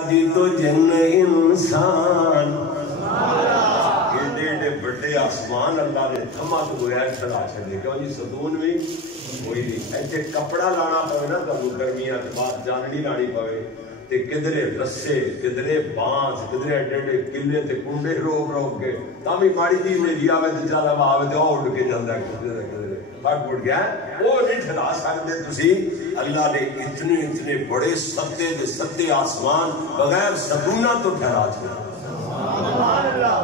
جی تو جن انسان ایڈے بڑے آسمان اللہ نے تھما تو گویا چلا چھڑے کیوں جی ستون بھی کوئی نہیں ایتھے کپڑا لانا پوے نا تو گرمیاں تے بعد جانڑی لانی پوے تے کدھرے رسے کدھرے بانس کدھرے ایڈے کلے تے کنڈے روک روک کے تامی ماڑی جی میری آوے تے چالا آوے تے اڑ کے جاندا کدھرے کدھرے پٹ پٹ گیا وہ نہیں ٹھلا سکتے تسی اللہ نے اتنے بڑے ستے دے ستے آسمان بغیر ستونہ تو ٹھہرا چھوڑا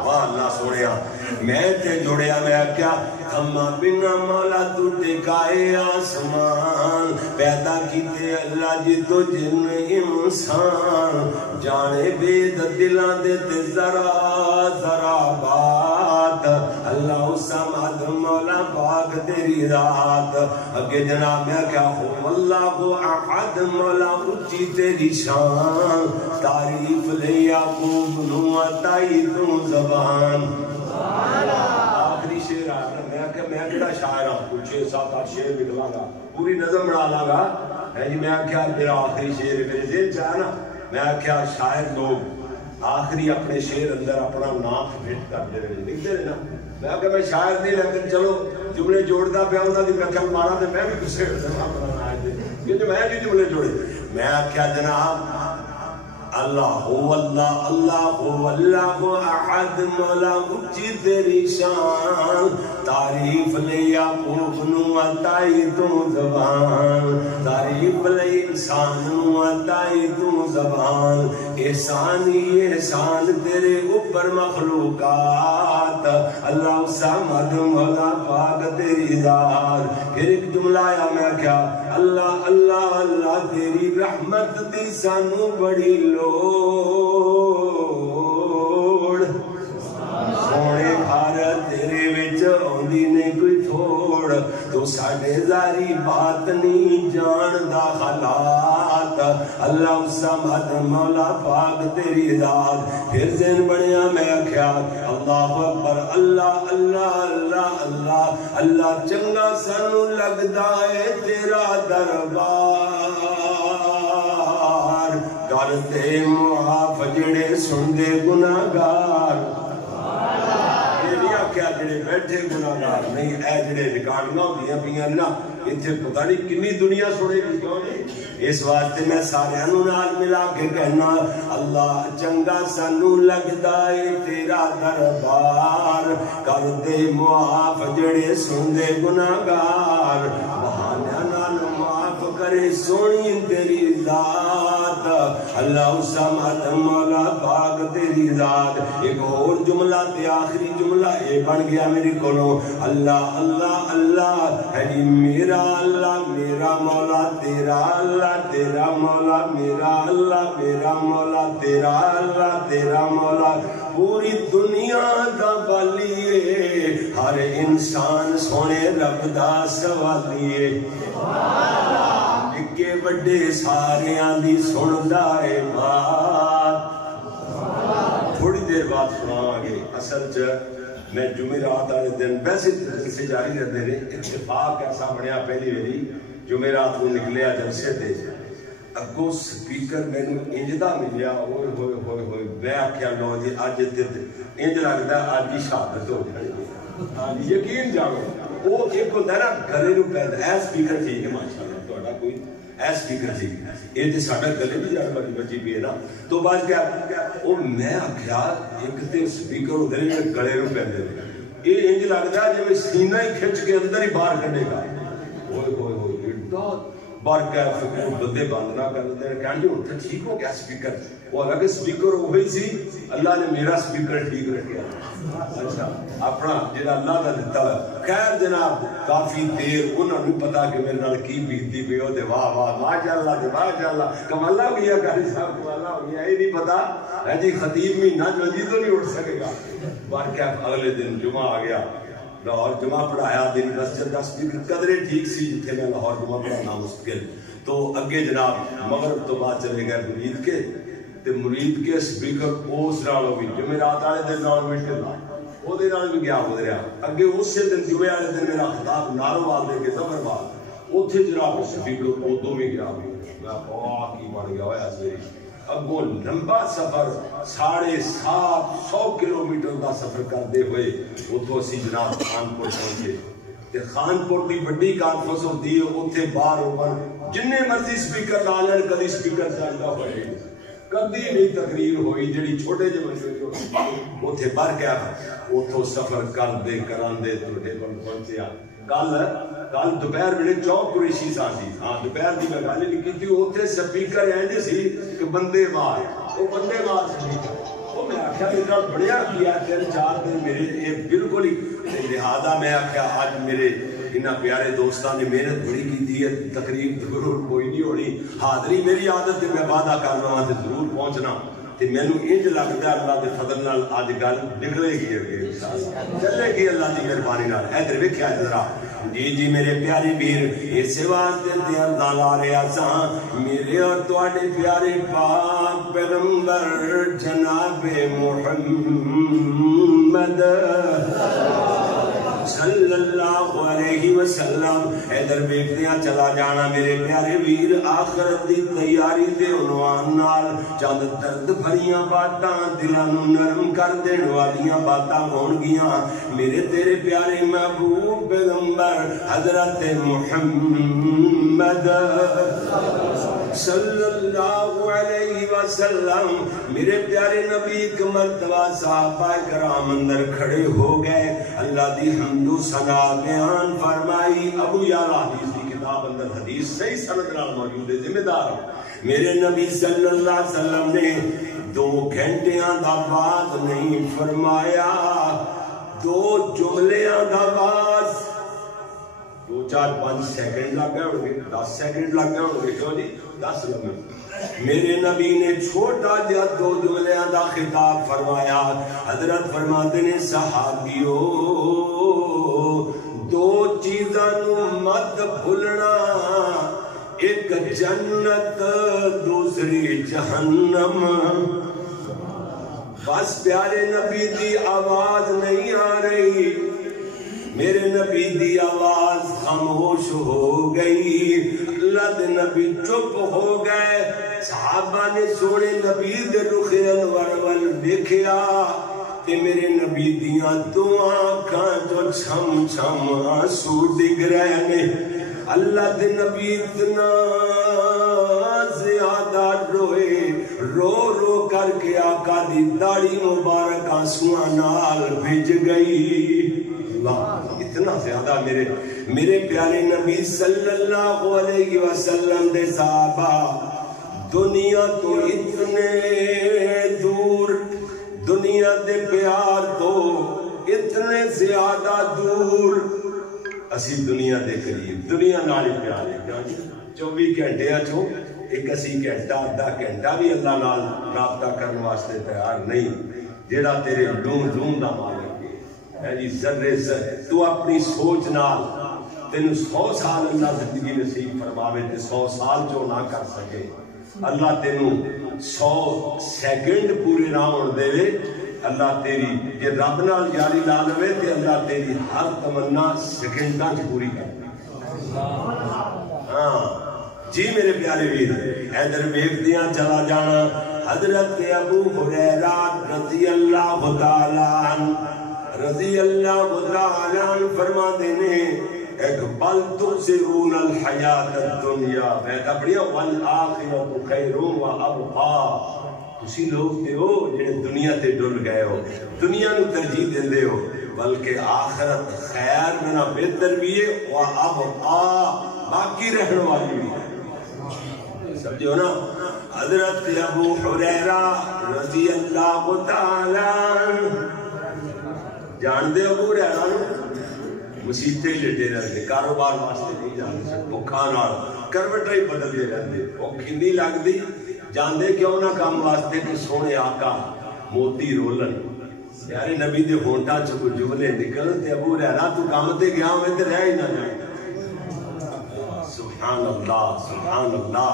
واہ اللہ سونیا میں تے جوڑیا میں کیا تھما بنا مولا تو ٹکائے آسمان پیدا کیتے اللہ جی تو جن انسان جانے بید دلان دے تے ذرا ذرا بات اللہ سمد مولا پاک تیری رات اگے جناب میں کیا ہوں اللہ احد مولا اچھی تیری شان تعریف لے یعقوب نو عطائی تو زبان آخری شیر آیا میں کہڑا شاعر ہوں کچھ 7-8 شیر نکلا گا پوری نظم بڑھا لا گا ہے جی میں کیا میرا آخری شیر میرے ذہن چاہا نا میں کیا شاعر لوگ آخری اپنے شیر اندر اپنا نام فٹ کر دے رہے لکھ دے رہے نا میں کہ میں شاعر نہیں لیکن چلو جملے جوڑتا پیا انہوں نے رقم مارا تو میں بھی کسے اپنا نام دے یہ جو میں جو جملے جوڑے میں کیا جناب اللہ ہو اللہ اللہ ہو اللہ احد مولا اچھی تیری شان تعریف لے یعقوب نو عطائی تو زبان تعریف لے انسان نو عطائی تو زبان احسان ہی احسان تیرے اوپر مخلوقات اللہ سمد مولا پاک تیری ذات پھر ایک جملہ آیا میں کیا اللہ اللہ اللہ تیری رحمت دی سانو بڑی لوڑ سونے بھارت تیرے وچ آندی نہیں کوئی تھوڑ تو ساڈے ظاہری بات نہیں جاندا حالات اللہ سمد مولا پاک تیری ذات پھر ذہن بنیا میں کیا اللہ اکبر اللہ اللہ اللہ اللہ اللہ چنگا سانو لگدا ہے تیرا دربار کرتے معاف جڑے سندے گناہگار کیا جڑے بیٹھے گناہگار نہیں اے جڑے ریکارڈنگاں ہوندیاں پیاں نا ایتھے پتہ نہیں کنی دنیا سنے گی کیوں نہیں اس واسطے میں سارے نال ملا کے کہنا اللہ چنگا سانو لگدا اے تیرا دربار کر دے معاف جڑے سندے گناہگار بہانیاں نال معاف کرے سونی تیری ذات اللہ سمد مولا پاک تیری ذات ایک اور جملہ تے آخری جملہ اے بن گیا میری کولو اللہ اللہ اللہ ہے میرا اللہ میرا مولا تیرا اللہ تیرا مولا میرا اللہ میرا مولا تیرا اللہ تیرا مولا پوری دنیا دا بالیے ہر انسان سونے رب دا سوالیے اکے بڑے ساریاں دی سندا اے بات تھوڑی دیر بعد سناواں گے اصل چ میں جمعرات والے دن ویسے جلسے جاری رہتے رہے اتفاق ایسا بنیا پہلی ویری جمعرات کو نکلیا جلسے تے اگوں سپیکر مینوں انجدا ملیا ہوئے ہوئے ہوئے ہوئے میں آکھیا لو جی اج انج لگدا اج ہی شہادت ہو جانی یقین جانو وہ ایک ہوندا نا گلے نوں پیندا اے سپیکر ٹھیک ہے ماشاءاللہ تہاڈا کوئی اے سپیکر ٹھیک یہ تے ساڈا گلے بھی جان والی بچی پی ہے نا تو بعد کیا او میں آکھیا ایک تے سپیکر ہوندے نے گلے نوں پیندے نے یہ انج لگدا جویں سینہ ہی کھچ کے اندر ہی باہر کڈے گا اوئے ہوئے ہوئے ایڈا بار کا بندے بند نہ کر دے کہن جو تے ٹھیک ہو گیا سپیکر وہ الگ سپیکر وہی سی اللہ نے میرا سپیکر ٹھیک رکھیا اچھا اپنا جڑا اللہ دا دتا خیر جناب کافی دیر انہاں نوں پتہ کہ میرے نال کی بیتی پئی او تے واہ واہ ماشاءاللہ کمالہ ہو گیا قاری صاحب کمالہ ہو گیا یہ نہیں پتہ ہے جی خطیب مہینہ جو جی تو نہیں اٹھ سکے گا بار کیا اگلے دن جمعہ آ گیا لاہور جمعہ پڑھایا دن مسجد دا سپیکر قدرے ٹھیک سی جتھے میں لاہور جمعہ پڑھانا مستقل تو اگے جناب مغرب تو بعد چلے گئے مرید کے تے مرید کے سپیکر اس نالوں بھی جمعرات والے دن نال بھی ٹھلا او دے نال بھی گیا گزریا اگے اسی دن جمعے والے دن میرا خطاب ناروال دے کے ظفر باد اوتھے جناب سپیکر ادوں بھی گیا میں کی بن گیا ہوا اس اگوں لمبا سفر 750 کلومیٹر کا سفر کرتے ہوئے اتوں اسی جناب خانپور پہنچے تے خانپور کی بڑی کانفرنس ہوتی ہے اتنے باہر اوپر جن مرضی سپیکر لا لین کدی سپیکر چلتا ہوئے کدی نہیں تقریر ہوئی جڑی چھوٹے جے بچے اتنے بھر گیا اتوں سفر کرتے کراندے تھوڑے پہنچیا کل دوپہر ویلے چوک قریشی سا سی ہاں دوپہر کی میں گل نہیں کی اتنے سپیکر اینڈ سی کہ بندے مار وہ بندے مار سپیکر وہ میں آخیا میرے بڑھیا کیا 3-4 دن میرے یہ بالکل ہی لہٰذا میں آخیا آج میرے انہاں پیارے دوستان نے محنت بڑی کی ہے تقریب ضرور کوئی نہیں ہونی حاضری میری عادت ہے میں وعدہ کر رہا تے ضرور پہنچنا تے مینوں انج لگدا اللہ دے فضل نال اج گل نکلے گی اگے چلے گی اللہ دی مہربانی نال ادھر ویکھیا ذرا جی میرے پیارے ویر اس واسطے تے اللہ لا رہا ساں میرے اور تواڈے پیارے پاک پیغمبر جناب محمد صلی اللہ علیہ وسلم ادھر ویکھدیاں چلا جانا میرے پیارے ویر آخرت دی تیاری دے عنوان نال چند درد بھریاں باتاں دلاں نوں نرم کر دین والیاں باتاں ہون گیاں میرے تیرے پیارے محبوب پیغمبر حضرت محمد صلی اللہ علیہ وسلم میرے پیارے نبی ایک مرتبہ صحابہ کرام اندر کھڑے ہو گئے اللہ دی حمد و ثنا بیان فرمائی ابو یعلا حدیث کی کتاب اندر حدیث صحیح سند نال موجود ہے ذمہ دار میرے نبی صلی اللہ علیہ وسلم نے 2 گھنٹیاں دا بعد نہیں فرمایا 2 جملیاں دا بعد 2-4-5 سیکنڈ لگ گئے ہوں گے 10 سیکنڈ لگ گئے ہوں گے کیوں جی 10 لمحے میرے نبی نے چھوٹا جہا 2 جملیاں دا خطاب فرمایا حضرت فرماتے نے صحابیو 2 چیزاں نو مت بھولنا ایک جنت دوسری جہنم بس پیارے نبی دی آواز نہیں آ رہی میرے نبی دی آواز خاموش ہو گئی اللہ دے نبی چپ ہو گئے صحابہ نے سونے نبی دے رخ انور ول دیکھیا تے میرے نبی دیاں 2 آنکھاں جو چھم چھم آنسو ڈگ رہے نے اللہ دے نبی اتنا زیادہ روئے رو رو کر کے آقا دی داڑھی مبارک آنسواں نال بھج گئی اللہ اتنا زیادہ میرے پیارے نبی صلی اللہ علیہ وسلم دے صحابہ دنیا تو اتنے دور دنیا دے پیار تو اتنے زیادہ دور اسی دنیا دے قریب دنیا نال پیار ہے 24 گھنٹے چوں ایک اسی گھنٹہ آدھا گھنٹہ بھی اللہ نال رابطہ کرنے واسطے تیار نہیں جیڑا تیرے لون دا مالک ہے جی ذرے تو اپنی سوچ نال تینوں 100 سال اللہ زندگی نصیب فرماوے تے 100 سال جو نہ کر سکے اللہ تینوں 100 سیکنڈ پورے نہ ہون دے اللہ تیری یہ رب نال یاری لا لوے تے اللہ تیری ہر تمنا سیکنڈاں چ پوری کر دے ہاں جی میرے پیارے ویر ادھر ویکھدیاں چلا جانا حضرت ابو ہریرہ رضی اللہ تعالی عنہ رضی اللہ تعالی عنہ فرماتے ہیں ایک بل تؤثرون الحیات الدنیا میں کپڑیاں والآخرۃ خیر و ابقا تسی لوگ تے ہو جڑے دنیا تے ڈل گئے ہو دنیا نو ترجیح دیندے ہو بلکہ آخرت خیر میرا بہتر بھی ہے و ابقا باقی رہنے والی بھی ہے سمجھو نا حضرت ابو ہریرہ رضی اللہ تعالی عنہ جان دے ابو ہریرہ نو مسیطے لیٹے رہتے کاروبار واسطے نہیں جانتے بھکھا نال کروٹا ہی بدلتے رہتے وہ کھنی لگ دی جاندے کیوں نہ کام واسطے کہ سونے آقا موتی رولن یارے نبی دے ہونٹا چ کوئی جملے نکل تے ابو ہریرہ تو کام تے گیا میں تے رہ ہی نہ جائے سبحان اللہ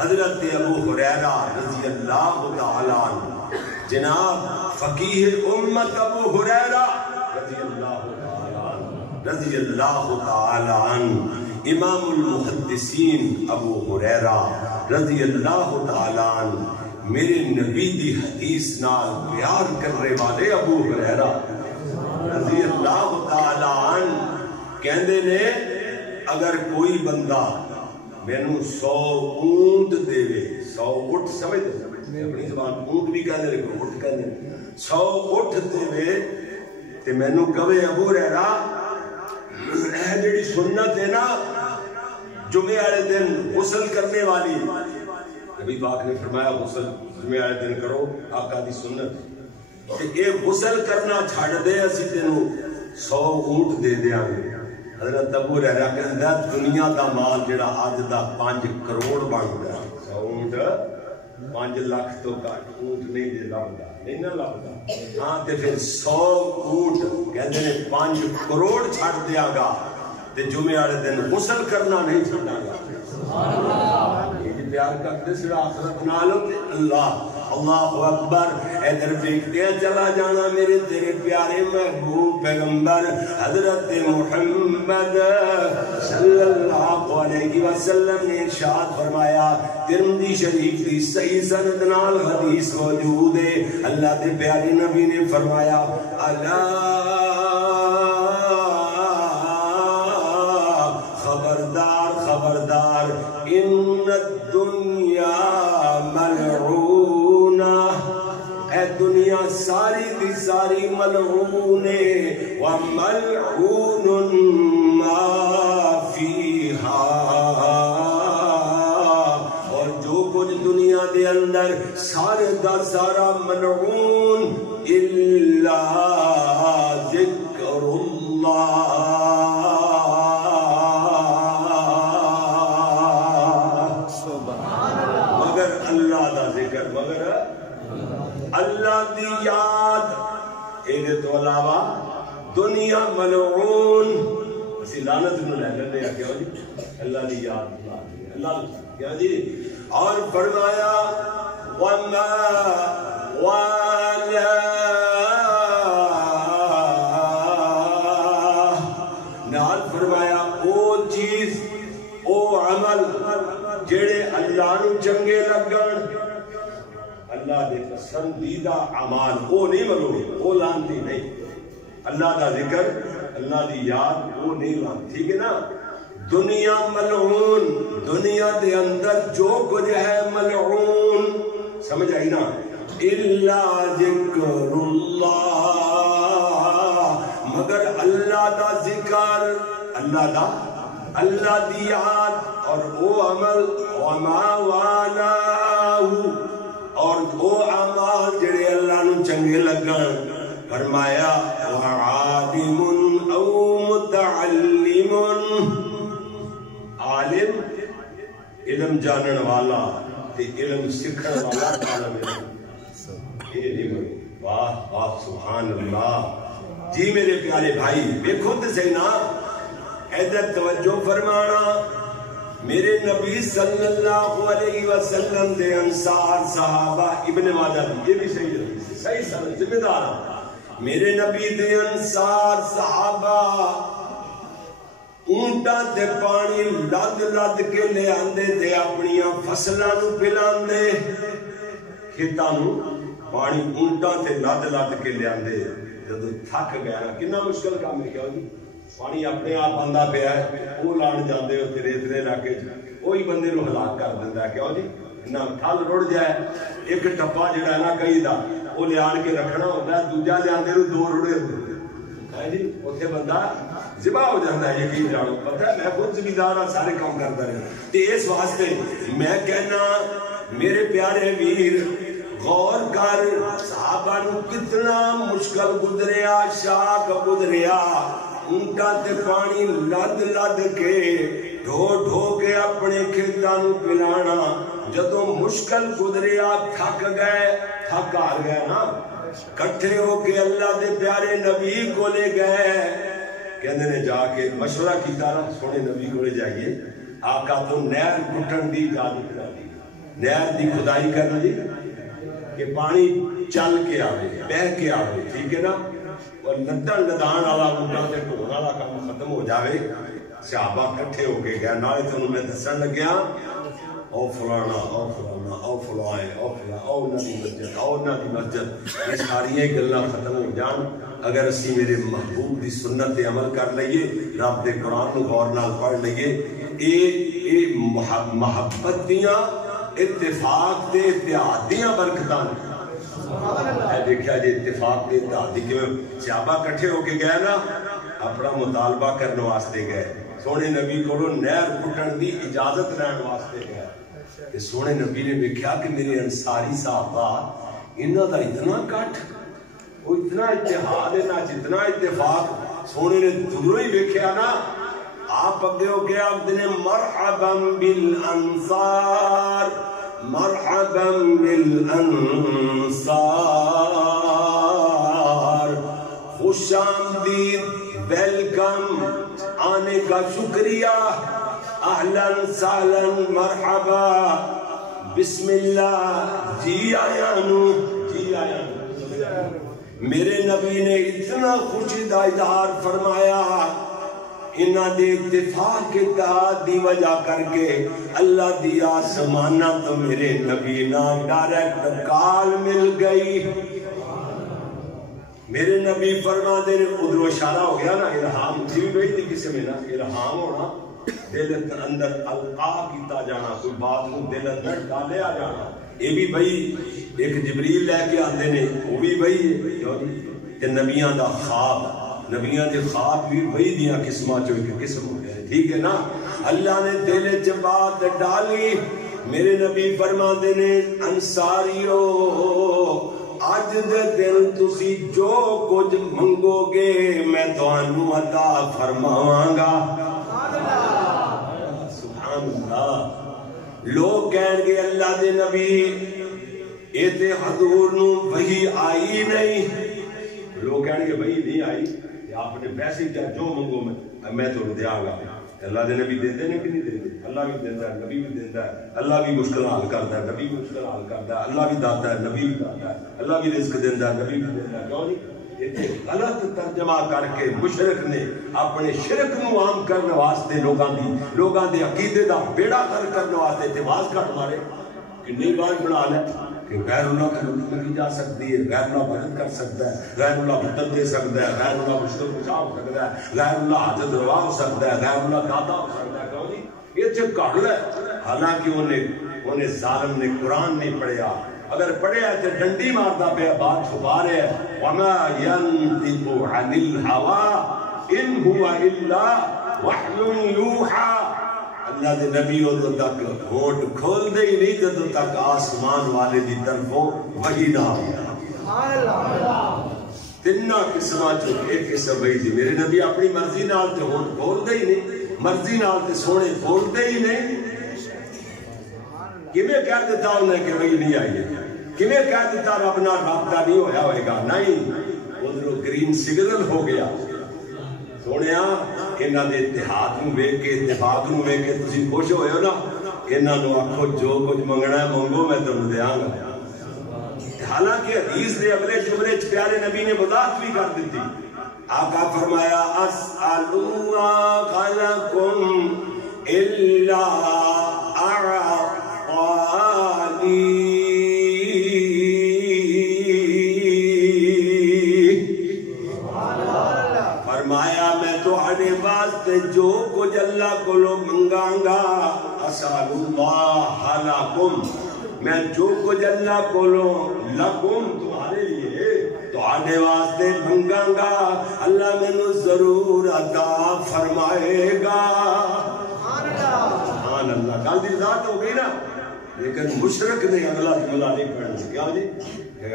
حضرت ابو ہریرہ رضی اللہ تعالی عنہ جناب فقیہ امت ابو ہریرہ رضی اللہ تعالی عنہ امام المحدثین ابو ہریرہ رضی اللہ تعالی عنہ میرے نبی دی حدیث نال پیار کرنے والے ابو ہریرہ رضی اللہ تعالی عنہ کہندے نے اگر کوئی بندہ مینوں 100 اونٹ دے 100 اونٹ سمجھ دے اپنی زبان اونٹ بھی کہندے نے اونٹ کہندے 100 اونٹ دے تے مینوں کہے ابو ہریرہ اے جڑی سنت ہے نا جمعے والے دن غسل کرنے والی نبی پاک نے فرمایا غسل جمعے والے دن کرو آقا دی سنت کہ اے غسل کرنا چھڑ دے اسی تینوں 100 اونٹ دے دیاں گے حضرت ابو ہریرہ کہندا دنیا دا مال جڑا اج دا 5 کروڑ بن گیا 100 اونٹ 5 لاکھ تو گھٹ اونٹ نہیں دے لبدا نہیں نہ لبدا ہاں تے پھر 100 اونٹ کہندے نے 5 کروڑ چھڑ دیا گا تے جمعے والے دن غسل کرنا نہیں چھڑنا گا سبحان اللہ یہ پیار کرتے سڑا آخرت نال اللہ اللہ اکبر ادھر دیکھتے ہیں چلا جانا میرے تیرے پیارے محبوب پیغمبر حضرت محمد صلی اللہ علیہ وسلم نے ارشاد فرمایا ترمذی شریف کی صحیح سند نال حدیث موجود ہے اللہ دے پیارے نبی نے فرمایا الا خبردار خبردار ان الدنیا ملعونہ اے دنیا ساری دی ساری ملعون ہے وملعون ما فیہا اور جو کچھ دنیا دے اندر سارے دا سارا ملعون الا ذکر اللہ اللہ دی یاد ایدے تو علاوہ دنیا ملعون اسی لعنت میں لے لے کیا ہو جی اللہ دی یاد اللہ کیا جی اور فرمایا وما والا نال فرمایا او چیز او عمل جڑے اللہ نو چنگے لگن اللہ دے پسندیدہ اعمال وہ نہیں ملوڑی وہ لانتی نہیں اللہ دا ذکر اللہ دی یاد وہ نہیں لانتی ٹھیک ہے نا دنیا ملعون دنیا دے اندر جو کچھ ہے ملعون سمجھ آئی نا الا ذکر اللہ مگر اللہ دا ذکر اللہ دی یاد اور وہ عمل وما والاہو اور وہ اعمال جڑے اللہ نو چنگے لگن فرمایا وعالم او متعلم عالم علم جانن والا تے علم سکھن والا عالم یہ نہیں واہ واہ سبحان اللہ جی میرے پیارے بھائی دیکھو تے صحیح نا ادھر توجہ فرمانا میرے نبی صلی اللہ علیہ وسلم دے انصار صحابہ ابن ماجہ یہ بھی صحیح سمجھ ذمہ دار میرے نبی دے انصار صحابہ اونٹاں تے پانی لد لد کے لے آندے تے اپنیاں فصلاں نو پلاندے کھیتاں نو پانی اونٹاں تے لد لد کے لے آندے جدوں تھک گیا نا کتنا مشکل کام ہے کیا جی پانی اپنے آپ آندا پیا ہے وہ لان جاندے ہو تے ریتلے علاقے وہی بندے نو ہلاک کر دیندا ہے کیوں جی نہ تھل رڑ جائے ایک ٹپا جڑا ہے نا کئی دا وہ لے آن کے رکھنا ہوندا ہے دوجا لے آندے نو 2 رڑے ہوندے ہیں جی اوتھے بندہ ذبح ہو جاتا ہے یقین جانو پتہ ہے میں خود ذمہ دار ہاں سارے کام کرتا رہا تے اس واسطے میں کہنا میرے پیارے ویر غور کر صحابہ نو کتنا مشکل گزریا شاق گزریا اونٹاں تے پانی لد لد کے ڈھو ڈھو کے اپنے کھیتاں نو پلانا جدوں مشکل گزریا تھک گئے تھک ہار گئے نا کٹھے ہو کے اللہ دے پیارے نبی کو لے گئے کہندے نے جا کے مشورہ کیتا نا سونے نبی کو لے جائیے آقا تو نہر ٹوٹن دی اجازت کرا دی نہر دی کھدائی کرنا دی کہ پانی چل کے آوے بہ کے آوے ٹھیک ہے نا اور لدن لدان والا اونٹاں تے ڈھون والا کام ختم ہو جاوے صحابہ کٹھے ہو کے گئے نالے تے انہوں میں دسن لگیا او فلانا او فلانا او فلائیں او فلاں او نبی مسجد او نبی مسجد، یہ ساری گلاں ختم ہو جان اگر اسی میرے محبوب دی سنت تے عمل کر لئیے، رب دے قرآن نو غور نال پڑھ لئیے، اے محبت دیاں اتفاق دے اتحاد دیاں برکتاں نے۔ دیکھا جی اتفاق دے اتحاد دی، کہ صحابہ کٹھے ہو کے گئے نا اپنا مطالبہ کرنے واسطے گئے، سونے نبی کو نہر پٹن دی اجازت لین واسطے گئے، کہ سونے نبی نے دیکھا کہ میرے انصاری صحابہ انہاں دا اتنا کٹ، وہ اتنا اتحاد ہے نا جتنا اتفاق، سونے نے دوروں ہی دیکھا نا، آپ اگے ہو کے آپ دنے مرحبا بالانصار مرحبا بالانصار، خوش آمدید، ویلکم، آنے کا شکریہ، اہلاً سہلاً مرحبا، بسم اللہ، جی آیا نو، جی آیا نو۔ میرے نبی نے اتنا خوشی دا اظہار فرمایا، انہاں دے اتفاق اتحاد دی وجہ کر کے اللہ دی آسمانہ تو میرے نبی نام ڈائریکٹ کال مل گئی۔ میرے نبی فرما دے ادھر اشارہ ہو گیا نا، الہام جی بھی گئی تھی کسی میں نا، الہام ہونا دل اندر القا کیتا جانا، کوئی بات کو دل اندر ڈالے آ جانا، یہ بھی بھئی ایک جبریل لے کے آتے نے، وہ بھی بھئی ہے نبیاں دا خواب، نبیاں دے خواب بھی وہی دیاں قسمہ چوئی کے قسم ہو گئے، ٹھیک ہے نا۔ اللہ نے دل چ بات ڈالی، میرے نبی فرما دے نے انصاریو آج دے دن تسی جو کچھ منگو گے میں تانوں عطا فرماواں گا۔ سبحان اللہ۔ لوگ کہیں گے اللہ دے نبی اے تے حضور نو وحی آئی نہیں، لوگ کہیں گے وحی نہیں آئی، آپ نے ویسے کیا جو منگو میں تو دیا گا۔ اللہ دے نبی دیتے ہیں کہ نہیں دیتے؟ اللہ بھی دیتا ہے، نبی بھی دیتا ہے، اللہ بھی مشکل حل کرتا ہے، نبی بھی مشکل حل کرتا ہے، اللہ بھی داتا ہے، نبی بھی داتا ہے، اللہ بھی رزق دیتا ہے، نبی بھی دیتا ہے، کیوں نہیں؟ غلط ترجمہ کر کے مشرک نے اپنے شرک نو عام کرنے واسطے لوگاں دے عقیدے دا بیڑا کر کرنے واسطے اتواز کٹ مارے کہ نہیں بات بنا لے کہ غیر اللہ کی مدد کی جا سکتی ہے، غیر اللہ مدد کر سکتا ہے، غیر اللہ مدد دے سکتا ہے، غیر اللہ مشکل بچا ہو سکتا ہے، غیر اللہ حاجت روا ہو سکتا ہے، غیر اللہ داتا ہو سکتا ہے، کیوں نہیں؟ یہ چھ کٹ لے۔ حالانکہ انہیں ظالم نے قرآن نہیں پڑھیا، اگر پڑھیا تو ڈنڈی مارتا پہ بات چھپا رہے ہیں۔ وَمَا يَنْطِقُ عَنِ الْهَوَىٰ إِنْ هُوَ إِلَّا وَحْيٌ يُوحَىٰ۔ اللہ دے نبی ادھر تک ہونٹ کھول دے ہی نہیں جدو تک آسمان والے دی طرفوں وحی نہ آیا۔ تنہ قسمہ چکے ایک قسم وحی دی، میرے نبی اپنی مرضی نال تے ہونٹ کھول دے ہی نہیں، مرضی نال تے سونے کھول دے ہی نہیں۔ کیویں کہہ دیتا انہیں کہ وحی نہیں آئی ہے، کیویں کہہ دیتا رب نال رابطہ نہیں ہویا ہوئے گا، نہیں، ادھر گرین سگنل ہو گیا۔ سونیا انہاں دے اتحاد نو ویکھ کے اتفاق نو ویکھ کے تسی خوش ہوئے ہو نا، انہاں نو آکھو جو کچھ منگنا ہے منگو میں تمہیں دیاں گا۔ حالانکہ حدیث دے اگلے جملے چ پیارے نبی نے وضاحت بھی کر دیتی، آقا فرمایا اسألوا خلقکم الا اعطانی، فرمایا میں تو ہنے واسطے جو کچھ اللہ کو لو منگاں گا، اسأل اللہ لکم، میں جو کچھ اللہ کو لو لکم تمہارے لیے تمہارے واسطے منگاں گا، اللہ میں نو ضرور عطا فرمائے گا۔ سبحان اللہ، گل دی ذات ہو گئی نا، لیکن مشرک نے اگلا جملہ نہیں پڑھنا، کیا جی؟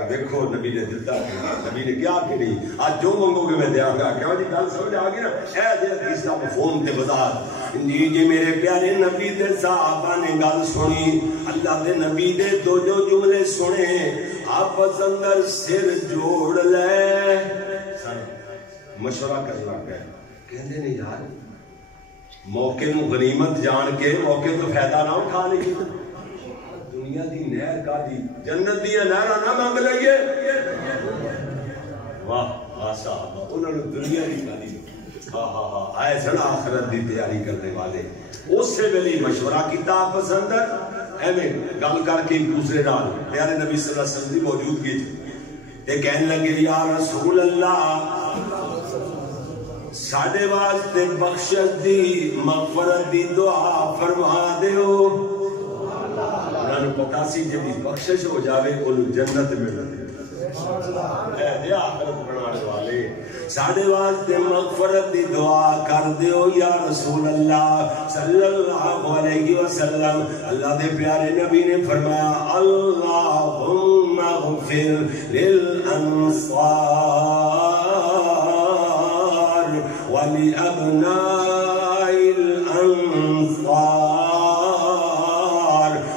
دیکھو نبی نے دلتا ہے، نبی نے کیا کہ نہیں آج جو منگو گے میں دیا گا، کیا جی گل سمجھ آ گئی نا؟ اے دے حدیث دا مفہوم تے وضاحت۔ جی میرے پیارے نبی دے صحابہ نے گل سنی، اللہ دے نبی دے دو جو جملے سنے، آپس اندر سر جوڑ لے، مشورہ کر لگ گئے، کہندے نہیں یار موقع نو غنیمت جان کے موقع تو فائدہ نہ اٹھا لئیے، دنیا دی نہر کا دی جنت دی نہراں نہ مانگ لئیے۔ واہ واہ صاحب، انہوں نے دنیا دی کا دی آئے سن آخرت دی تیاری کرنے والے، اس سے ویلے مشورہ کیتا آپس اندر، ایویں گل کر کے ایک دوسرے نال پیارے نبی صلی اللہ علیہ وسلم کی موجودگی تے کہنے لگے یا رسول اللہ ساڈے واسطے بخشش دی مغفرت دی دعا فرما دیو. انہاں نوں پتہ سی جے بخشش ہو جاوے اونوں جنت ملے. اے آخرت بنانے والے ساڈے واسطے مغفرت دی دعا کر دیو یا رسول اللہ صلی اللہ علیہ وسلم. اللہ دے پیارے نبی نے فرمایا اللہم اغفر للانصار ولابناء الانصار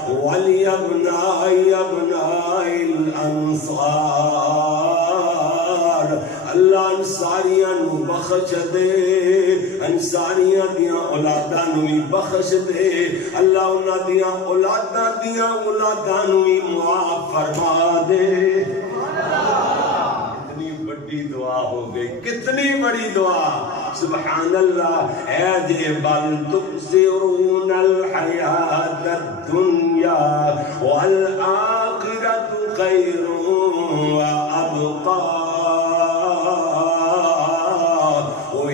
ولابناء الانصار. اللہ انصاریاں نو بخش دے, انصاریاں دیاں اولاداں نو بھی بخش دے. اللہ انہاں دیاں اولاداں نو بھی معاف فرما دے. کتنی بڑی دعا ہو گئی, کتنی بڑی دعا. سبحان اللہ. اے جے بل تؤثرون الحیات الدنیا والآخرۃ خیر وابقا.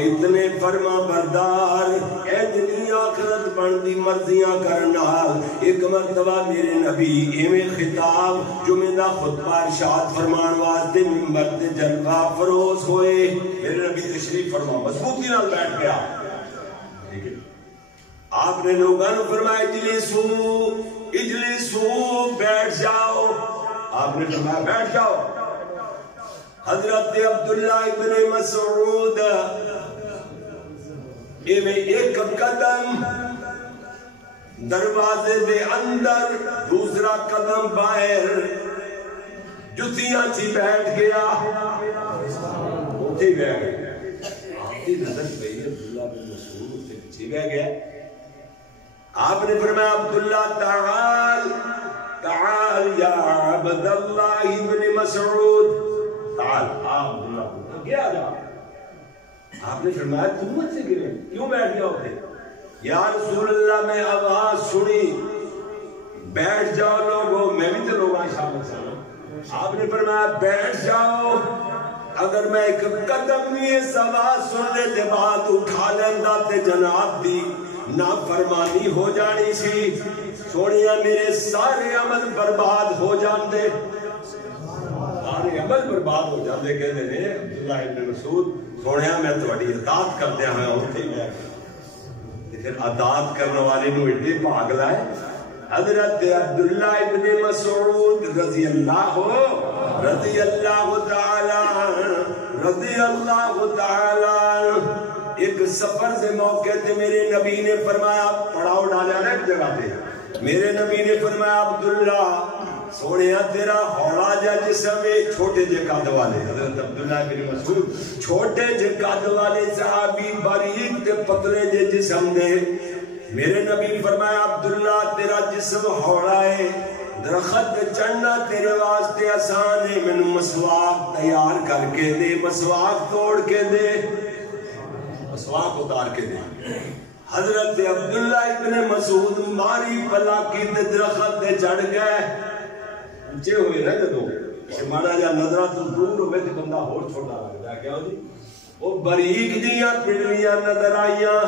اتنے فرما بردار اے دنیا آخرت بن دی مرضیاں کرنال. ایک مرتبہ میرے نبی ایویں خطاب جمعہ دا خطبہ ارشاد فرمان واسطے منبر تے جلوہ فروز ہوئے. میرے نبی تشریف فرما مضبوطی نال بیٹھ گیا. ٹھیک ہے, آپ نے لوگوں نے فرمایا اجلسو بیٹھ جاؤ. آپ نے فرمایا بیٹھ جاؤ. حضرت عبداللہ ابن مسعود ایک قدم دروازے دے اندر دوسرا قدم باہر جتیاں چی بیٹھ گیا. اٹھے بیٹھ گیا. آپ کی نظر پہ عبداللہ بن مسعود سے پیچھے بیٹھ گیا. آپ نے فرمایا عبداللہ تعال یا عبداللہ ابن مسعود تعال. آپ عبداللہ گیا جا. آپ نے فرمایا تم مجھ سے گرے کیوں بیٹھ گیا ہوتے؟ یا رسول اللہ میں آواز سنی بیٹھ جاؤ لوگوں, میں بھی تو لوگوں شامل سنا. آپ نے فرمایا بیٹھ جاؤ. اگر میں ایک قدم بھی اس آواز سننے کے بعد اٹھا لینا تے جناب دی نافرمانی ہو جانی سی. سونیا میرے سارے عمل برباد ہو جاندے, سارے عمل برباد ہو جاندے. کہتے ہیں عبداللہ ابن مسعود سونیا میں تھوڑی اطاعت کرتے ہیں اٹھے میں پھر اطاعت کرنے والے نو ایڈے بھاگ لائے. حضرت عبداللہ ابن مسعود رضی اللہ تعالی ایک سفر سے موقع تھے. میرے نبی نے فرمایا پڑاؤ ڈالیا نا ایک جگہ پہ. میرے نبی نے فرمایا عبداللہ سونیا تیرا ہوڑا جا جسم ہے چھوٹے جے قد والے. حضرت عبداللہ بن مسعود چھوٹے جے قد والے صحابی باریک تے پتلے جے جسم دے. میرے نبی فرمایا عبداللہ تیرا جسم ہوڑا ہے, درخت چڑھنا تیرے واسطے آسان ہے. مینوں مسواک تیار کر کے دے, مسواک توڑ کے دے, مسواک اتار کے دے. حضرت عبداللہ ابن مسعود ماری پلاکی تے درخت تے چڑھ گئے. اونچے ہوئے نا جدوں ماڑا جا نظراں تو دور ہوئے تے بندہ ہور چھوٹا لگدا ہے. کیا جی وہ باریک جیاں پنڈلیاں نظر آئیاں.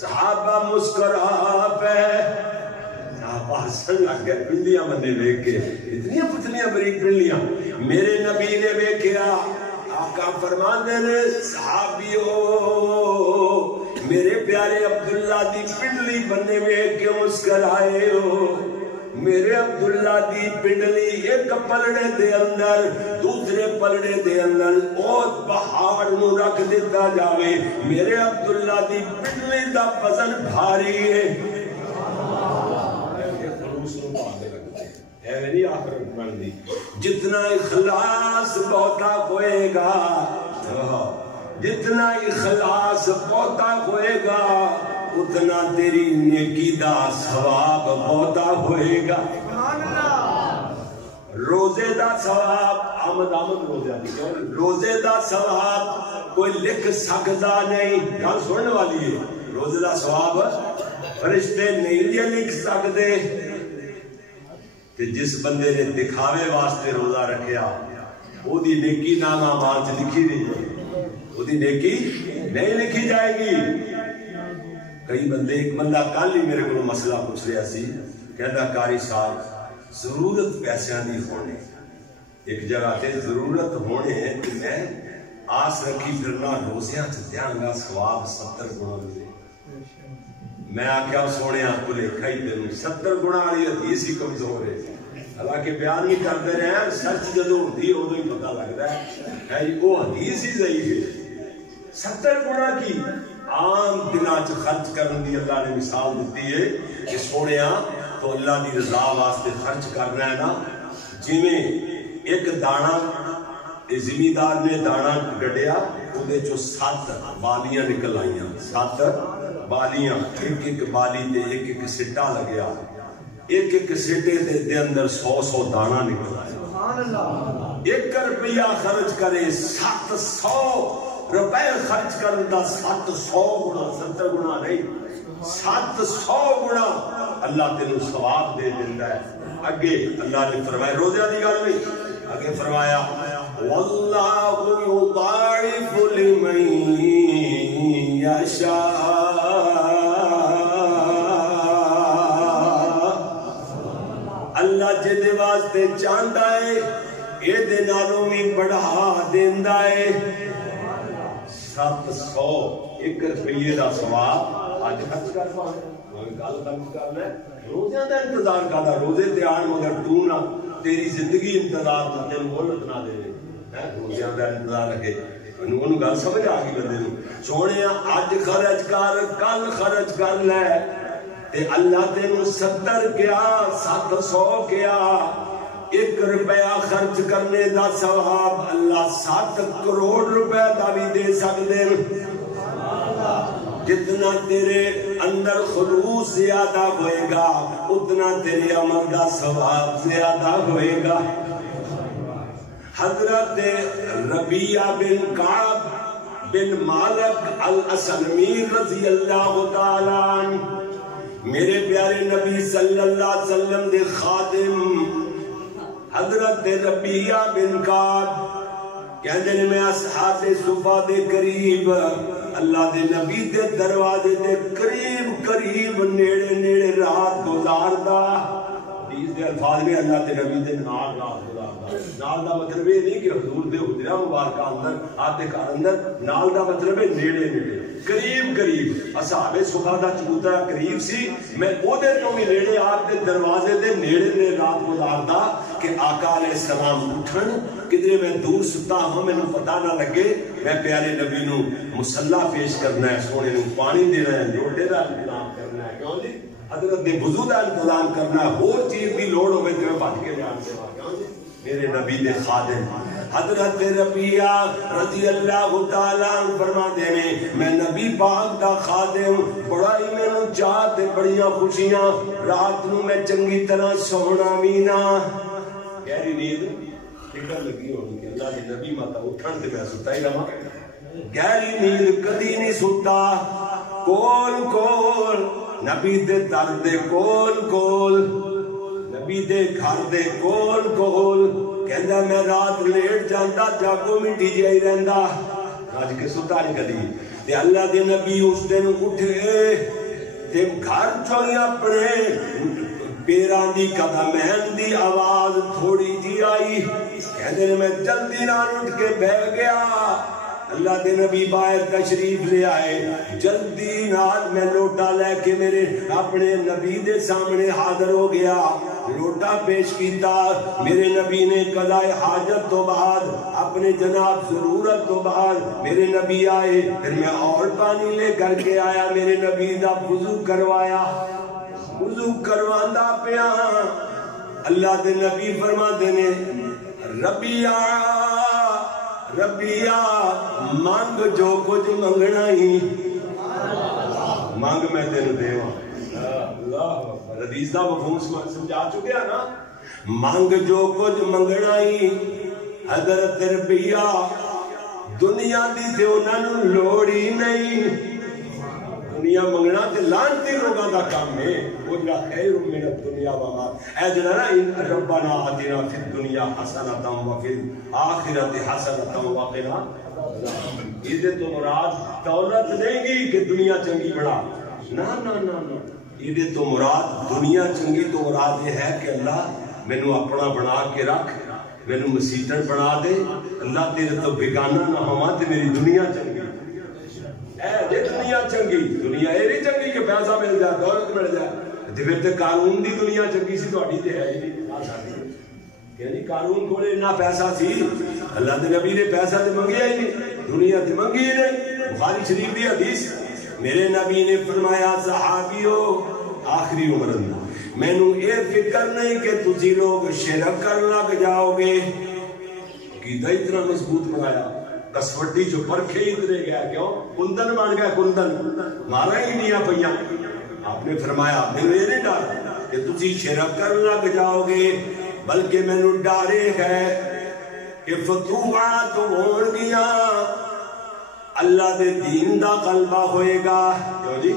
صحابہ مسکرا پے, صحابہ ہسن لگ گئے پنڈلیاں بندے دیکھ کے. اتنی پتلیاں باریک پنڈلیاں. میرے نبی نے ویکھیا, آقا فرماندے نے صحابیو میرے پیارے عبداللہ دی پنڈلی بننے ویکھ کے مسکرائے ہو. میرے عبداللہ دی پنڈلی ایک پلڑے دے اندر دوسرے پلڑے دے اندر اوت پہاڑ نو رکھ دیتا جاوے. میرے عبداللہ دی پنڈلی دا وزن بھاری ہے. میری آخرت بندی جتنا اخلاص بہتا ہوئے گا, جتنا اخلاص بہتا ہوئے گا اتنا تیری نیکی دا ثواب بہتا ہوئے گا. روزے دا ثواب آمد روزے دی روزے دا ثواب کوئی لکھ سکتا نہیں. گل سننے والی ہے, روزے دا ثواب فرشتے نہیں لکھ سکتے. تے جس بندے نے دکھاوے واسطے روزہ رکھیا وہ دی نیکی نام اعمال چ لکھی نہیں جائے، وہ دی نیکی نہیں لکھی جائے گی۔ کئی بندے، ایک بندہ کل ہی میرے کو مسئلہ پوچھ رہا سی، کہندا قاری صاحب ضرورت پیسیاں دی ہونے، ایک جگہ تے ضرورت ہونے تے میں آس رکھی پھرنا روزیاں چ دیاں گا ثواب 70 گنا ملے۔ میں آکھیا سونے آپ کو لکھا ہی تینوں 70 گنا والی حدیث ہی کمزور ہے، حالانکہ بیان نہیں کرتے رہے ہیں، سچ جدوں ہوندی ادو ہی پتہ لگتا ہے جی وہ حدیث ہی ضعیف ہے۔ 70 گنا کی عام دنوں چ خرچ کرن دی اللہ نے مثال دیتی ہے کہ سونیا تو اللہ دی رضا واسطے خرچ کرنا ہے نا، جویں ایک دانا زمیندار نے دانا گڈیا، اودے چوں 7 بالیاں نکل آئیاں، 7 بالیاں، ایک ایک بالی تے ایک ایک سٹا لگیا، ایک ایک سٹے دے اندر 100 دانا نکل آیا۔ سبحان اللہ۔ 1 روپیہ خرچ کرے 700 روپے خرچ کرتا 700 گنا، 70 گنا نہیں 700 گنا اللہ تینوں ثواب دے دیتا ہے۔ اگے اللہ نے فرمایا، روزہ دی گل نہیں، اگے فرمایا واللہ یضاعف لمن یشاء، اللہ جدے واسطے چاہتا ہے اے دے نالوں بھی بڑھا دیندا ہے۔ 700 1 روپیے دا ثواب اج خرچ کر پاوے، گل کرنا ہے روزے دا انتظار کردا، روزے تے آن مگر تو نہ تیری زندگی انتظار تے تینوں مہلت نہ دے، روزے دا انتظار رکھے۔ انہوں گل سمجھ آ گئی بندے نوں، سونے اج خرچ کر کل خرچ کر لے تے اللہ تینوں 70 کیا 700 کیا، 1 روپیہ خرچ کرنے دا ثواب اللہ 7 کروڑ روپے دا بھی دے سکتے ہیں۔ جتنا تیرے اندر خلوص زیادہ ہوئے گا اتنا تیرے عمل دا ثواب زیادہ ہوئے گا۔ حضرت ربیعہ بن کعب بن مالک الاسلمی رضی اللہ تعالیٰ عنہ میرے پیارے نبی صلی اللہ علیہ وسلم دے خادم حضرت ربیعہ بن کعب کہندے نے میں اصحاب صفا دے قریب اللہ دے نبی دے دروازے دے قریب نیڑے نیڑے رات گزاردا۔ حدیث دے الفاظ میں اللہ دے نبی دے نال رات گزاردا، نال دا مطلب یہ نہیں کہ حضور دے حجرہ مبارکہ اندر آپ دے گھر اندر، نال دا مطلب ہے نیڑے نیڑے قریب اصحاب صفا دا چبوترا قریب سی، میں او دے تو بھی نیڑے آپ دے دروازے دے نیڑے نیڑے رات گزاردا کہ آقا علیہ السلام اٹھن، کدھر میں دور ستا ہوں میں پتہ نہ لگے، میں پیارے نبی نو مصلح پیش کرنا ہے، سونے نو پانی دینا ہے، لوٹے دا انتظام کرنا ہے، کیوں جی حضرت نے وضو دا انتظام کرنا ہے، اور چیز بھی لوڑ ہوئے تو میں بھج کے جان سے کیوں جی میرے نبی دے خادم حضرت ربیعہ رضی اللہ تعالیٰ عنہ فرما دینے میں نبی پاک دا خادم، بڑا ہی میں نو چاہتے بڑیاں خوشیاں، رات نو میں چنگی طرح سونا مینا، گہری نیند فکر لگی ہونی کہ اللہ کے نبی ماتا اٹھن سے میں ستا ہی رہا، گہری نیند کدی نہیں ستا، کول کول نبی دے در دے کول کول، نبی دے گھر دے کول کول، کہندا میں رات لیٹ جاندا جاگو مٹی جائی رہندا، آج کے ستا نہیں کدی، تے اللہ دے نبی اس دن اٹھے تے گھر چوئی اپنے پیران دی قدمین دی آواز تھوڑی جی آئی، کہتے ہیں میں جلدی نال اٹھ کے بیٹھ گیا، اللہ دے نبی باہر تشریف لے آئے، جلدی نال میں لوٹا لے کے میرے اپنے نبی دے سامنے حاضر ہو گیا، لوٹا پیش کیتا، میرے نبی نے قضاء حاجت تو بعد اپنے جناب ضرورت تو بعد میرے نبی آئے، پھر میں اور پانی لے کر کے آیا، میرے نبی دا وضو کروایا، وضو کرواندا پیا، اللہ دے نبی فرما دینے ربیعہ مانگ جو کچھ منگنا ہی، مانگ میں تینوں دیواں، اللہ حدیث دا مفہوم سمجھا چکے ہیں نا، مانگ جو کچھ منگنا ہی۔ حضرت ربیعہ دنیا دی تے انہاں نوں لوڑ ہی نہیں، دنیا منگنا تے لعنتی لوگاں دا کام ہے وہ جڑا خیر من الدنیا وما اے جڑا نا ان ربنا آتنا فی الدنیا حسنۃ وفی الآخرۃ حسنۃ وقنا یہ تو مراد دولت نہیں گی کہ دنیا چنگی بنا نا نا نا نا یہ تو مراد دنیا چنگی تو مراد یہ ہے کہ اللہ مینوں اپنا بنا کے رکھ مینوں مسیتر بنا دے اللہ تیرے تو بیگانہ نہ ہوا تے میری دنیا چنگی اے دنیا چنگی دنیا یہ نہیں چنگی کہ پیسہ مل جائے دولت مل جائے تے پھر تے قانون دی دنیا چنگی سی تہاڈی تے ہے ہی نہیں یعنی قانون کولے اتنا پیسہ سی اللہ دے نبی نے پیسہ تے منگیا ہی نہیں دنیا تے منگی ہی نہیں بخاری شریف دی حدیث میرے نبی نے فرمایا صحابیو آخری عمر اندر مینوں اے فکر نہیں کہ تسی لوگ شرک کر لگ جاؤ گے عقیدہ اتنا مضبوط بنایا کسوٹی جو پرکھے اتنے گیا کیوں کندن بن گیا کندن مارا ہی نہیں پیا آپ نے فرمایا مینوں یہ نہیں ڈر کہ تسی شرک کر لگ جاؤ گے بلکہ مینوں ڈارے ہے کہ فتوحات ہون گیا اللہ دے دین دا غلبہ ہوئے گا کیوں جی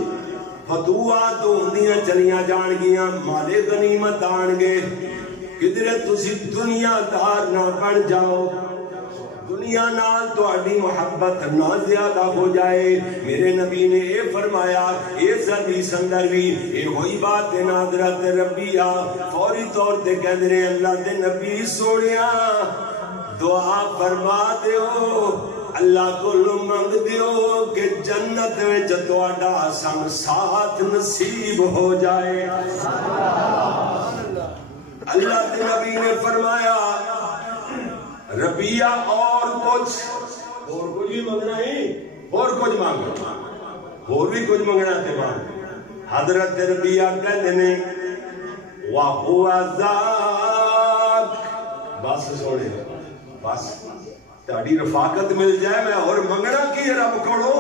فتوحات ہوندیاں چلیاں جان گیاں مالے غنیمت آن گے کدھر تسی دنیا دار نہ بن جاؤ دنیا نال تہاڈی محبت نہ زیادہ ہو جائے میرے نبی نے اے فرمایا اس حدیث اندر بھی اے ہوئی بات ہے حضرت ربیہ فوری طور تے کہندے نے اللہ دے نبی سونیا دعا فرما دیو اللہ کو منگ دیو کہ جنت وچ تہاڈا سنگ ساتھ نصیب ہو جائے اللہ کے نبی نے فرمایا ربیہ اور کچھ ہی منگنا ہی اور کچھ مانگنا اور بھی کچھ منگنا تے مانگ حضرت ربیہ کہتے ہیں وَهُوَ ذَاكَ بس سونے بس تاڑی رفاقت مل جائے میں اور منگنا کی رب کھڑو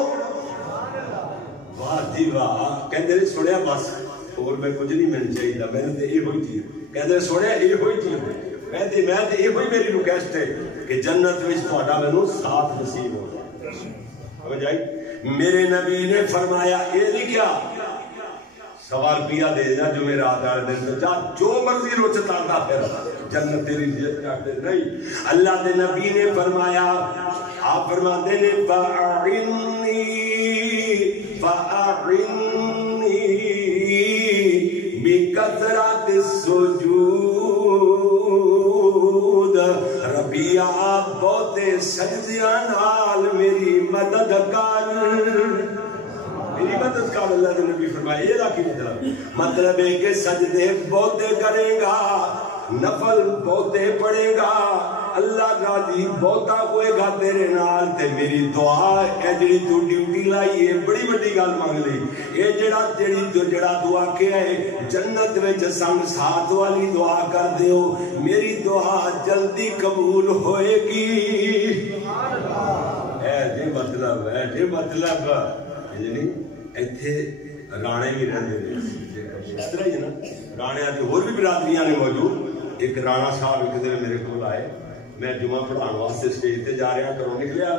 واہ جی واہ کہتے ہیں سنیا بس اور میں کچھ نہیں مل چاہیے میں نے یہ ہوئی تھی کہتے ہیں سنیا یہ ہوئی تھی میں یہ ہوئی میری ریکویسٹ ہے کہ جنت میں تہاڈا مینوں ساتھ نصیب ہو جائے سمجھ آئی میرے نبی نے فرمایا یہ نہیں کیا سوال پیا دے دینا جو میرا آدھار دن جا جو مرضی رو چتاتا پھر جنت تیری نیت کرتے نہیں اللہ دے نبی نے فرمایا آپ فرماتے نے فَأَعِنِّي بِكَثْرَةِ السُّجُودِ ربیہ بہتے سجدیاں نال میری مدد کر میری مدد کر اللہ نے نبی فرمایا یہ کی مطلب ہے کہ سجدے بہتے کرے گا نفل بہتے پڑے گا اللہ راضی بہتا ہوئے گا تیرے نال تے میری دعا اے جڑی تو ڈیوٹی لائی ہے بڑی بڑی گل مانگ لی اے جڑا دعا کیا ہے جنت وچ سنگ ساتھ والی دعا کر دیو میری دعا جلدی قبول ہوئے گی اے جی مطلب یعنی ایتھے رانے بھی رہندے نے اس طرح ہی نا رانیاں تے اور بھی برادریاں نے موجود ایک رانا صاحب ایک دن میرے کو آئے میں جمعہ پڑھان واسطے سٹیج تے جا رہا کروں نکلیا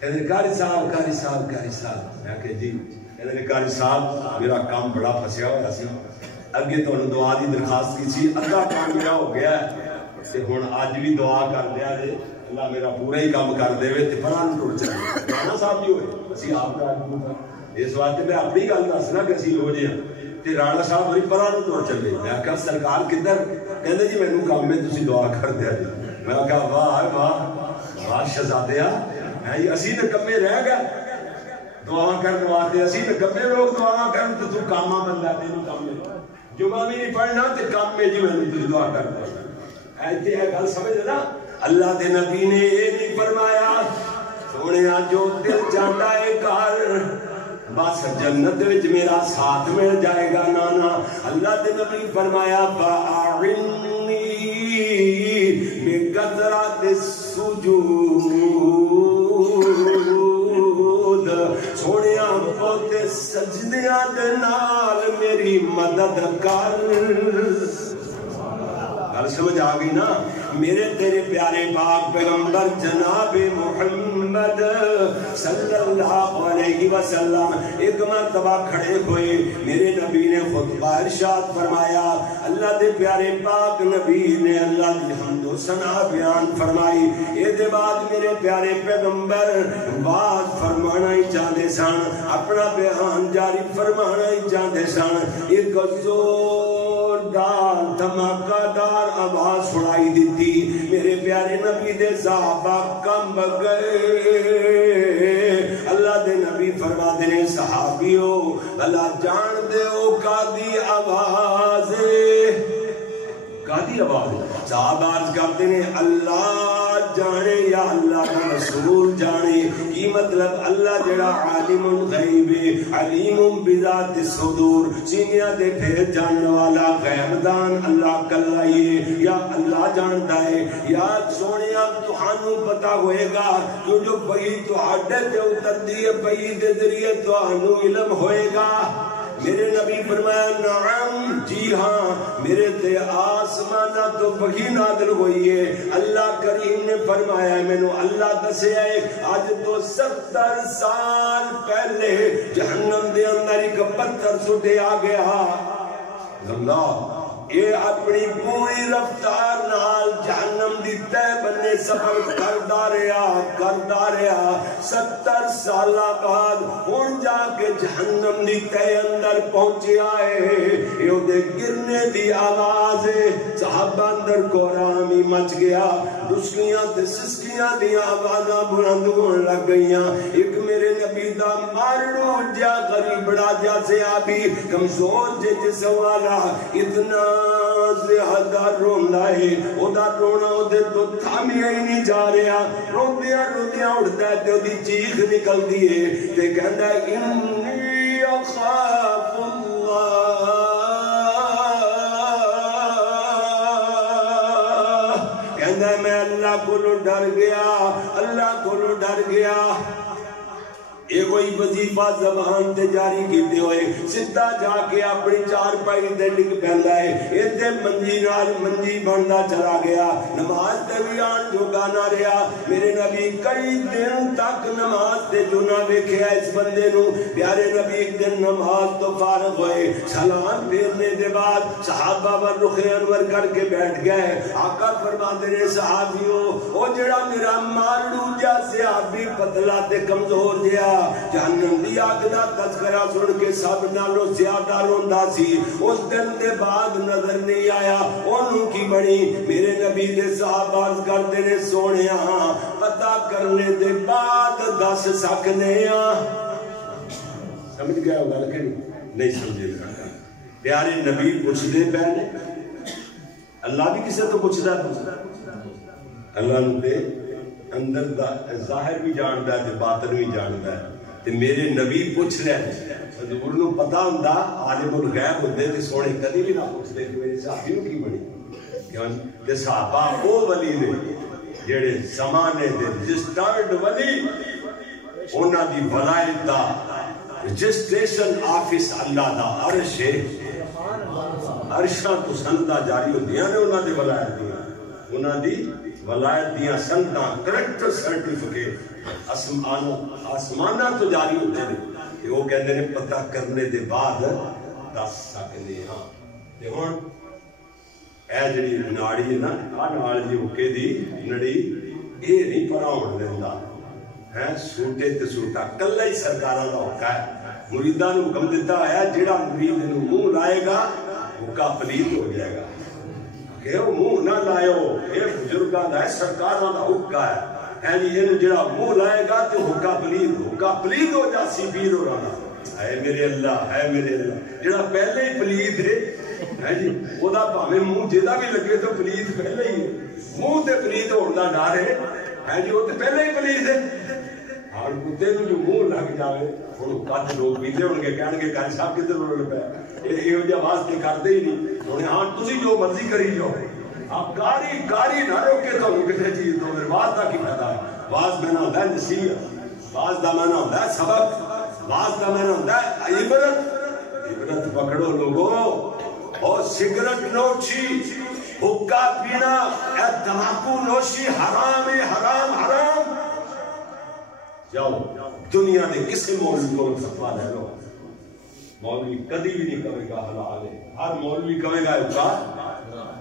کہندے قاری صاحب میں کہ جی کہندے قاری صاحب میرا کام بڑا پھسیا ہوا سی اگے تانوں دعا دی درخواست کی سی اگا کام میرا ہو گیا تے ہن اج بھی دعا کر دیا جے اللہ میرا پورا ہی کام کر دے تے پران ٹر چلے رانا صاحب جی ہوئے اسی آپ کا اس واسطے میں اپنی گل دسنا کہ اسی ہو جے تے رانا صاحب میری پران ٹر چلے میں کہا سرکار کدھر کہندے جی مینوں کام میں تسی دعا کر دیا جی میں کہا واہ واہ واہ شہزادیا اسی تے کمے رہ گئے دعا کرنے واسطے اسی تے کمے لوگ دعا کرن تے تو کاما بندہ تینوں کام میں جمعہ بھی نہیں پڑھنا تے کام میں جی مینوں تسی دعا کر دیا ایتھے یہ گل سمجھ نا اللہ دے نبی نے یہ نہیں فرمایا سونیا جو دل چاہتا ہے کر بس جنت وچ میرا ساتھ مل جائے گا نانا اللہ دے نبی فرمایا فَأَعِنِّي بِكَثْرَةِ السُّجُودِ سونیا بہتے سجدیاں دے نال میری مدد کر گل سمجھ آ گئی نا میرے تیرے پیارے پاک پیغمبر جناب محمد صلی اللہ علیہ وسلم ایک مرتبہ کھڑے ہوئے، میرے نبی نے خطبہ ارشاد فرمایا، اللہ دے پیارے پاک نبی نے اللہ دی حمد و ثنا بیان فرمائی، اے دے بعد میرے پیارے پیغمبر بات فرمانا ہی چاہتے سن، اپنا بیان جاری فرمانا ہی چاہتے سن، ایک زوردار دھماکہ دار آواز سنائی دیتی، میرے پیارے نبی دے صحابہ کم گئے، اللہ دے نبی فرما دینے صحابیوں اللہ جان دے او کادی آواز صحابہ عرض کرتے ہیں اللہ جانے یا اللہ کا رسول جانے، کی مطلب اللہ جڑا عالم الغیب علیم بذات الصدور سینیاں دے پھیر جاننے والا غیب دان اللہ کلائیے، یا اللہ جانتا ہے یا سونیا تہانوں پتا ہوئے گا کہ جو بھئی تو ہڈے تے اتردی ہے بھئی دے ذریعے تہانوں علم ہوئے گا۔ میرے نبی فرمایا نعم جی ہاں، میرے تے آسمانہ تو وحی نازل ہوئی ہے، اللہ کریم نے فرمایا ہے مینوں اللہ دسے ہے آج تو 70 سال پہلے جہنم دے اندر ایک پتھر سٹے آ گیا، اللہ یہ اپنی پوری رفتار نال جہنم دی تے بنے سفر کردا رہا 70 سالہ بعد ہن جا کے جہنم دی تے اندر پہنچیا ہے، یہ دے گرنے دی آواز ہے، صحابہ اندر کورامی مچ گیا، دسکیاں تے سسکیاں دی آوازاں بلند ہون لگ گئیاں، ایک میرے نبی دا مارڑو جا غریبڑا جا صحابی کمزور جسم والا اتنا زیادہ رونا ہے، او دا رونا او دے تو تھامیا ہی نہیں جا رہا، روندیاں اڑتا ہے تے او دی چیخ نکل دیئے تے کہندا ہے انی اخاف اللہ، کہندا ہے میں اللہ کو ڈر گیا، یہ کوئی وظیفہ زبان تے جاری کیتے ہوئے سدھا جا کے اپنی چار پائی تے ڈگ پیندا ہے، ایتھے منجی نال منجی بندا چلا گیا، نماز تے بھی آن جوگا نہ رہا، میرے نبی کئی دن تک نماز تے جو نہ ویکھیا اس بندے نو، پیارے نبی ایک دن نماز تو فارغ ہوئے، سلام پھیرنے دے بعد صحابہ پر رخ انور کر کے بیٹھ گئے، آقا فرماتے نے صحابیوں او جڑا میرا مارڑو جا صحابی پتلا تے کمزور جیا جہنم دی آگ دا تذکرہ سن کے سب نالوں زیادہ روندا سی، اس دن دے بعد نظر نہیں آیا انہوں کی بڑی، میرے نبی دے صحابہ عرض کرتے نے سونیا پتہ کرنے دے بعد دس سکنے ہاں، سمجھ گیا ہوگا لیکن نہیں سمجھے گا، پیارے نبی پوچھ دے پہلے، اللہ بھی کسے تو پوچھ دا اللہ نے اندر دا ظاہر بھی جاندا ہے تے باطن بھی جاندا ہے، تے میرے نبی پوچھ لے حضور نو پتہ ہوندا عالم الغیب ہوندے تے سونے کدی بھی نہ پوچھدے کہ میرے صحابیوں کی بنی، کیوں تے صحابہ او ولی نے جڑے زمانے دے رجسٹرڈ ولی، انہاں دی ولایت دا رجسٹریشن آفس اللہ دا عرش ہے، عرشاں تو سندا جاری ہوندیاں نے انہاں دی ولایت دیاں، انہاں دی ولایت دیاں سنتاں کریکٹر سرٹیفکیٹ آسمانہ تو جاری ہوتے ہیں کہ وہ کہندے نے پتہ کرنے دے بعد دس سکنے ہاں، تے ہن اے جڑی ناڑی ہے نا آ نال جی اوکے دی نڑی اے نہیں پراؤن دیندا ہے، سوٹے تے سوٹا کلا ہی سرکاراں دا ہوکا ہے، مریداں نوں حکم دیتا ہے جڑا مرید نوں منہ لائے گا ہوکا پلید ہو جائے گا، کہ وہ منہ نہ لائے ہو، یہ بزرگاں دا ہے سرکاراں دا حکا ہے، یعنی یہ جڑا منہ لائے گا تو حکا پلید ہو جا سی پیر ہو رہا، اے میرے اللہ جڑا پہلے ہی پلید ہے جی وہ دا بھاویں منہ جیدا بھی لگے تو پلید پہلے ہی ہے، منہ تے پلید ہون دا ڈر ہے جی وہ تے پہلے ہی پلید ہے، ہر کتے نوں جو منہ لگ جاوے ہن کد لوگ پیندے ہون گے کہن گے کل صاحب کدھر رول پے یہ جہاں واسطے کرتے ہی نہیں، انہیں ہاں تسی جو مرضی کری جاؤ، آپ گاری نہ روکے تو کسی چیز تو پھر واز دا کی فائدہ ہے، واز میں نہ ہوتا ہے نصیحت، واز دا میں نہ ہوتا ہے سبق، واز دا میں نہ ہوتا ہے عبرت پکڑو لوگو، اور سگرٹ نوچی حقہ پینا اے تمباکو نوشی حرام ہے، حرام حرام. جاؤ دنیا دے کسی مولوی کو فتوا لے لو، مولوی کدی بھی نہیں کہے گا حلال ہے. ہر مولوی کہے گا حقہ،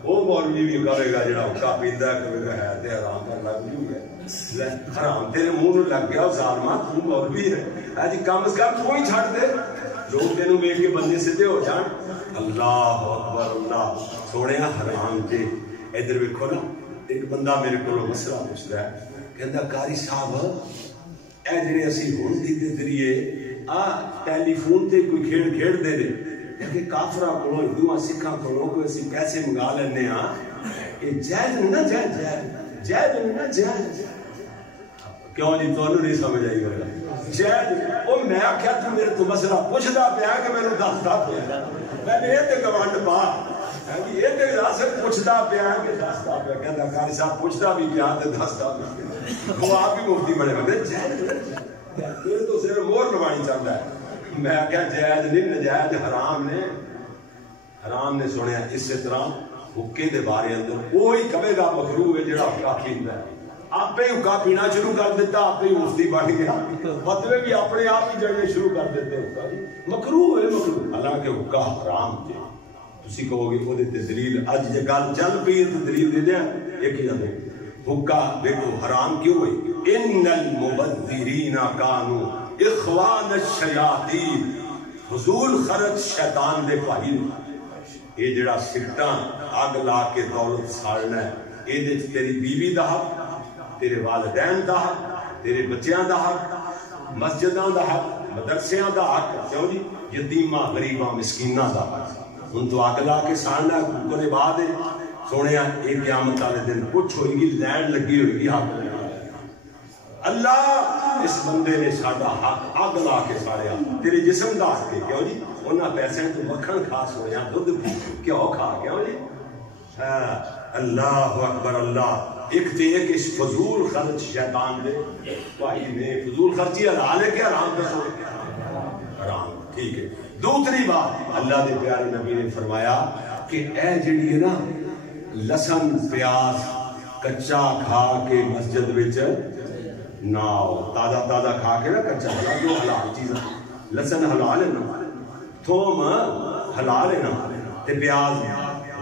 وہ مولوی بھی کہے گا جڑا حقہ پیندا ہے کہے گا ہے تے حرام کر لگ گئی ہے. حرام تیرے منہ نو لگ گیا ظالما، تو مولوی ہے. اج کم از کم کوئی چھڈ دے، لوگ تینوں ویکھ کے بندے سیدھے ہو جان. اللہ اکبر اللہ. سونے حرام تے ادھر ویکھو نا. ایک بندہ میرے کو مسئلہ پوچھتا ہے، کہندا قاری صاحب اے جڑے اسی ہن دے ذریعے ٹیلی فون تے کوئی کھیڑ کھیڑ دے رہے کہ کافراں کولوں ہندوؤں سکھاں کولوں کوئی اسی پیسے منگا لینے ہاں، یہ جائز نہ جائز جائز جائز نہ جائز. کیوں جی تانوں نہیں سمجھ آئی گل جائز؟ او میں آکھیا تو میرے تو مسئلہ پوچھدا پیا کہ مینوں دسدا پیا، میں نے یہ تے گوانڈ پا یہ تے ریاست پوچھدا پیا کہ دسدا پیا. کہندا قاری صاحب پوچھدا بھی پیا تے دسدا پیا. وہ آپ ہی مفتی بنے ہوئے جائز پھر تو صرف مور لوانی چاہتا ہے. میں کہا جائز نہیں نجائز حرام نے. حرام نے سنیا اسی طرح حقے دے بارے اندر وہی کہے گا مکروہ ہے جڑا حقہ پیندا ہے. آپ ہی حقہ پینا شروع کر دیتا، آپ ہی مفتی بن گیا، فتوے بھی اپنے آپ ہی جڑنے شروع کر دیتے. حقہ جی مکروہ ہے مکروہ، حالانکہ حقہ حرام جی. تسی کہو گے وہ دلیل اج یہ گل چل پئی تو دلیل دے دیں. ایک ہی جاندے حقہ دیکھو حرام کیوں ہوئی؟ ان المبذرین کانوا اخوان الشیاطین. فضول خرچ شیطان دے بھائی نے. یہ جڑا سکٹاں اگ لا کے دولت ساڑنا ہے، یہ تیری بیوی دا حق، تیرے والدین دا حق، تیرے بچیاں دا حق، مسجداں دا حق، مدرسیاں دا حق. کیوں جی؟ یتیماں غریباں مسکیناں دا حق. ہن تو اگ لا کے ساڑنا ہے بعد سونے ایک قیامت والے دن کچھ ہوئے گی، لین لگی ہوئے گی حق. اللہ اس بندے نے ساڈا حق اگ لا کے ساڑیا. تیرے جسم دا حق ہے. کیوں جی؟ انہاں پیسے تو مکھن کھا سویا، دودھ پی، گھیو کھا. کیوں جی؟ اللہ اکبر اللہ. ایک تے ایک اس فضول خرچ شیطان دے بھائی نے. فضول خرچی حلال ہے کہ حرام؟ حرام. ٹھیک ہے. دوسری بات اللہ دے پیارے نبی نے فرمایا کہ اے جڑی ہے نا لسن پیاز کچا کھا کے مسجد وچ نہ آؤ. تازہ تازہ کھا کے نا کچا حلال، جو حلال چیز لسن حلال ہے نا، تھوم حلال ہے نا، تے پیاز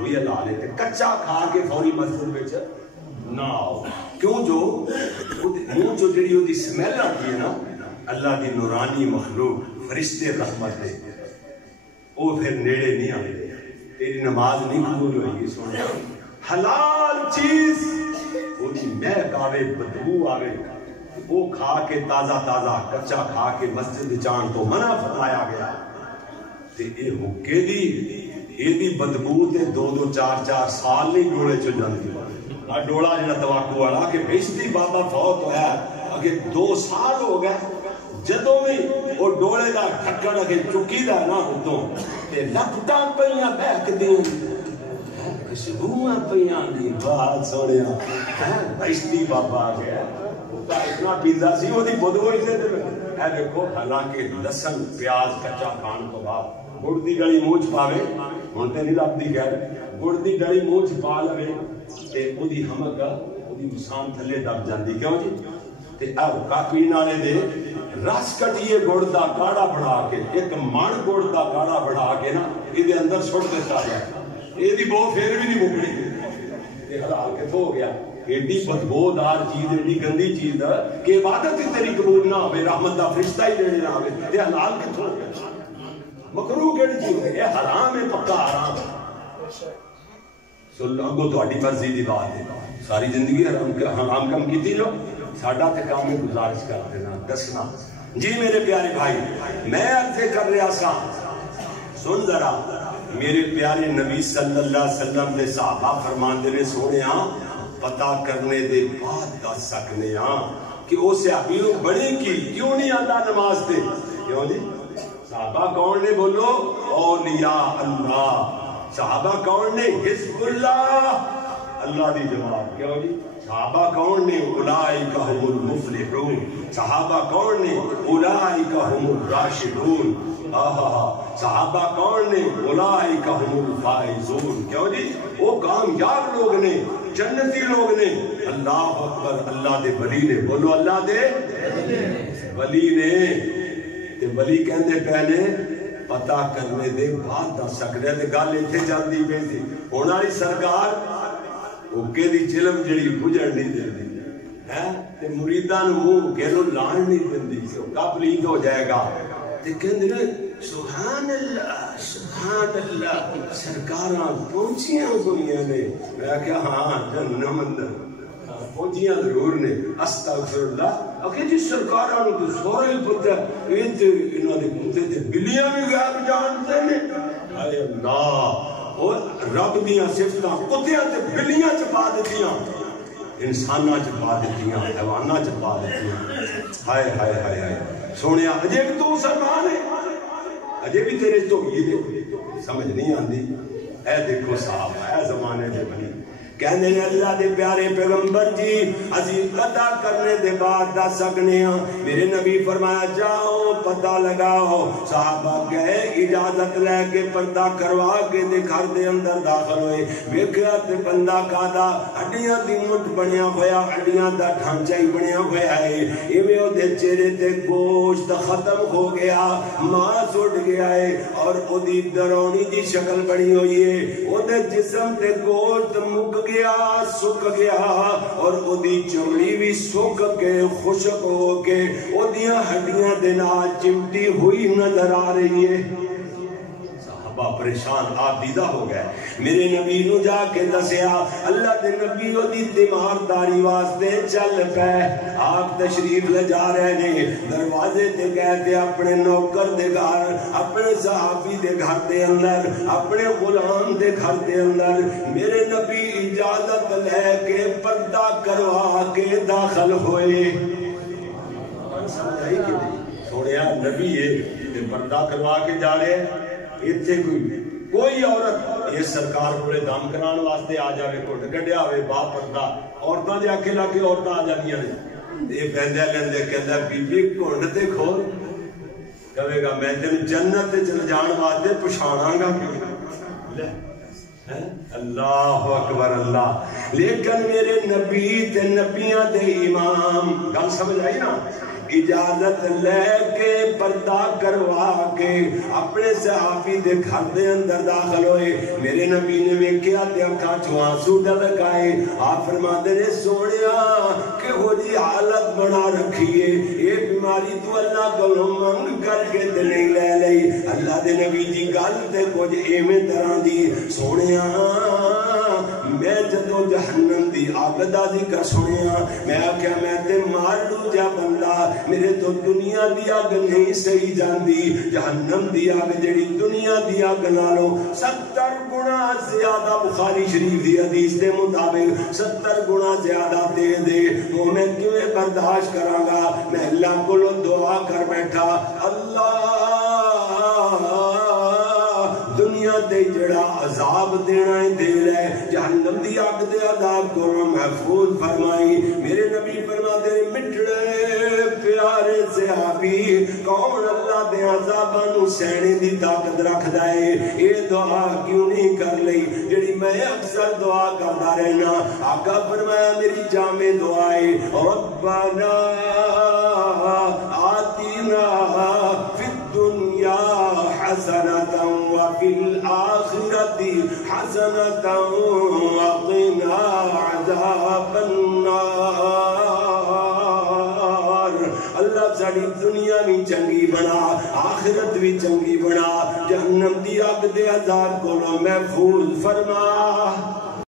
وہی حلال ہے. تے کچا کھا کے فوری مسجد وچ نہ آؤ. کیوں؟ جو منہ جو جڑی وہ سمیل آتی ہے نا، اللہ دی نورانی مخلوق فرشتے رحمت ہے، وہ پھر نیڑے نہیں آتے. تیری نماز نہیں قبول ہوئی. سونا حلال چیز وہ مہک آوے، بدبو آوے، وہ کھا کے تازہ تازہ کچا کھا کے مسجد جان تو منع فرمایا گیا. تے اے حقے دی ایدی بدبو تے 2-2 4-4 سال نہیں ڈولے چ جاندی. آ ڈولا جڑا تواکو والا کہ بھیشتی بابا فوت ہویا اگے 2 سال ہو گئے. جدوں بھی وہ ڈولے دا ڈھکن اگے چکی دا نا اتوں تے لپٹاں پئیاں بہکدیاں خوشبوئاں پئیاں دی. بات سوڑیا بھیشتی بابا آ گیا اتنا پیندا سی وہ دی بدبو ہی تے. اے دیکھو حالانکہ لسن پیاز کچا کھان تو بعد گڑ دی گلی منہ چ پاوے، ہن تے نہیں لبدی خیر، گڑ دی گلی منہ چ پا لوے تے او دی ہمک او دی مسان تھلے دب جاندی. کیوں جی؟ تے حقہ پین والے دے رس کٹیے گڑ دا کاڑا بنا کے، ایک من گڑ دا کاڑا بنا کے نا یہ اندر سٹ دیتا ہے، یہ بو پھر بھی نہیں مکنی. یہ حلال کتوں ہو گیا؟ ایڈی بدبودار چیز، ایڈی گندی چیز کہ عبادت ہی تیری قبول نہ ہوئے، رحمت دا فرشتہ ہی لینے نہ ہوئے. یہ حلال کتوں ہو گیا؟ مکروہ کیڑی چیز ہے؟ یہ حرام ہے، پکا حرام ہے. اگو تہاڈی مرضی دی بات ہے. ساری زندگی حرام کم کیتی جو ساڈا تے کام گزارش کر دینا دسنا. جی میرے پیارے بھائی، میں عرض کر رہا سا، سن ذرا میرے پیارے نبی صلی اللہ علیہ وسلم دے صحابہ فرماندے نے سونیا پتہ کرنے دے بعد دس سکنے ہاں کہ وہ صحابی بڑی کی کیوں نہیں آتا نماز تے. کیوں جی؟ صحابہ کون نے؟ بولو اولیاء اللہ. صحابہ کون نے؟ حزب اللہ، اللہ دی جماعت. کیوں جی؟ صحابہ کون نے؟ اولئک هم المفلحون. صحابہ کون نے؟ اولئک هم الراشدون. صحابہ کون نے؟ اولئک هم الفائزون. کیوں جی؟ وہ کامیاب لوگ نے، جنتی لوگ نے. اللہ اکبر. اللہ دے ولی نے. بولو اللہ دے ولی نے. تے ولی کہندے پہلے پتہ کرنے دے بعد دس سکدے. تے گل ایتھے جاندی پئی سی. ہن والی سرکار اوکے دی چلم جڑی بجھن نہیں دیندی ہے تے مریداں نوں منہ کہلو لان نہیں دیندی. کب پلید ہو جائے گا. تے کہندے نے سبحان اللہ سبحان اللہ سرکاراں پہنچیاں ہوئیاں نے. میں کہا ہاں جہنم اندر پہنچیاں ضرور نے. استغفر اللہ. اکھے جی سرکاراں نوں تے سورے پتہ اے تے انہاں دے کتے تے بلیاں بھی غیب جانتے نے. اے اللہ اور رب دیاں صفتاں کتیاں تے بلیاں چ پا دتیاں، انساناں چ پا دتیاں، حیواناں چ پا دتیاں. ہائے ہائے ہائے ہائے سونیا اجے بھی تو مسلمان ہے، اجے بھی تیرے تو یہ سمجھ نہیں آندی. اے دیکھو صاحب اے زمانے دے بنی کہنے ہیں اللہ دے پیارے پیغمبر جی اسی پتہ کرنے دے بعد دس سکنے ہاں. میرے نبی فرمایا جاؤ پتہ لگاؤ. صحابہ گئے اجازت لے کے پردہ کروا کے دے گھر دے اندر داخل ہوئے. ویکھیا تے بندہ کادا ہڈیاں دی مٹ بنیا ہویا، ہڈیاں دا ڈھانچہ ہی بنیا ہویا ہے. ایویں او دے چہرے تے گوشت ختم ہو گیا، ماس اڑ گیا ہے اور او دی ڈرونی دی شکل بنی ہوئی ہے. او دے جسم تے گوشت مک گیا، سک گیا اور او دی چمڑی بھی سک کے خشک ہو کے او دیاں ہڈیاں دے نال چمٹی ہوئی نظر آ رہی ہے. صحابہ پریشان آپ دیدہ ہو گئے. میرے نبی نو جا کے دسیا. اللہ دے نبی او دی تیمارداری واسطے چل پے. آپ تشریف لے جا رہے نے. دروازے تے گئے تے اپنے نوکر دے گھر، اپنے صحابی دے گھر دے اندر، اپنے غلام دے گھر دے اندر میرے نبی اجازت لے کے پردہ کروا کے داخل ہوئے. سمجھ آئی کہ نہیں؟ سوڑیا نبی ہے پردہ کروا کے جا رہے. اتھے کوئی عورت یہ سرکار پورے دم کران واسطے آ جاوے گھٹ گڈیا ہوئے با پردہ عورتاں دے آکھے لاکے عورتاں آ جاندیاں نے. یہ بندے لیندے کہندا بی بی گھٹ تے کھول کہے گا میں تینوں جنت تے چل جان واسطے پچھاڑاں گا. اللہ اکبر اللہ. لیکن میرے نبی تے نبیاں دے امام گل سمجھ آئی نا. اجازت لے کے پردہ کروا کے اپنے صحابی دے گھر دے اندر داخل ہوئے. میرے نبی نے ویکھیا تے اکھاں چوں آنسو ڈلک آئے. آپ فرماتے نے سونیا کہ ہو جی حالت بنا رکھیے اے بیماری تو اللہ کو منگ کر کے تے نہیں لے لئی. اللہ دے نبی جی گل تے کچھ ایویں طرح دی. سونیا میں جدو جہنم دی اگ دا ذکر سنیا میں آکھیا میں تے مالو جا بندہ میرے تو دنیا دی اگ نہیں سہی جاندی. جہنم دی اگ جڑی دنیا دی اگ نالوں 70 گنا زیادہ بخاری شریف دی حدیث دے مطابق 70 گنا زیادہ تیز ہے. تو میں کیویں برداشت کراں گا؟ میں اللہ کو دعا کر بیٹھا اللہ دنیا دے جڑا عذاب دینا ہے دے لے، جہنم دی اگ دے عذاب کو محفوظ فرمائی. میرے نبی فرماتے ہیں مٹڑے پیارے صحابی کون اللہ دے عذاباں نو سہنے دی طاقت رکھدا ہے؟ اے دعا کیوں نہیں کر لئی جڑی میں اکثر دعا کردا رہنا؟ آقا فرمایا میری جامع دعا ہے ربنا آتینا فی الدنیا حسنۃ وفی الآخرۃ حسنۃ وقنا عذاب النار. اللہ ساری دنیا بھی چنگی بنا، آخرت بھی چنگی بنا، جہنم دی اگ دے عذاب کو محفوظ فرما.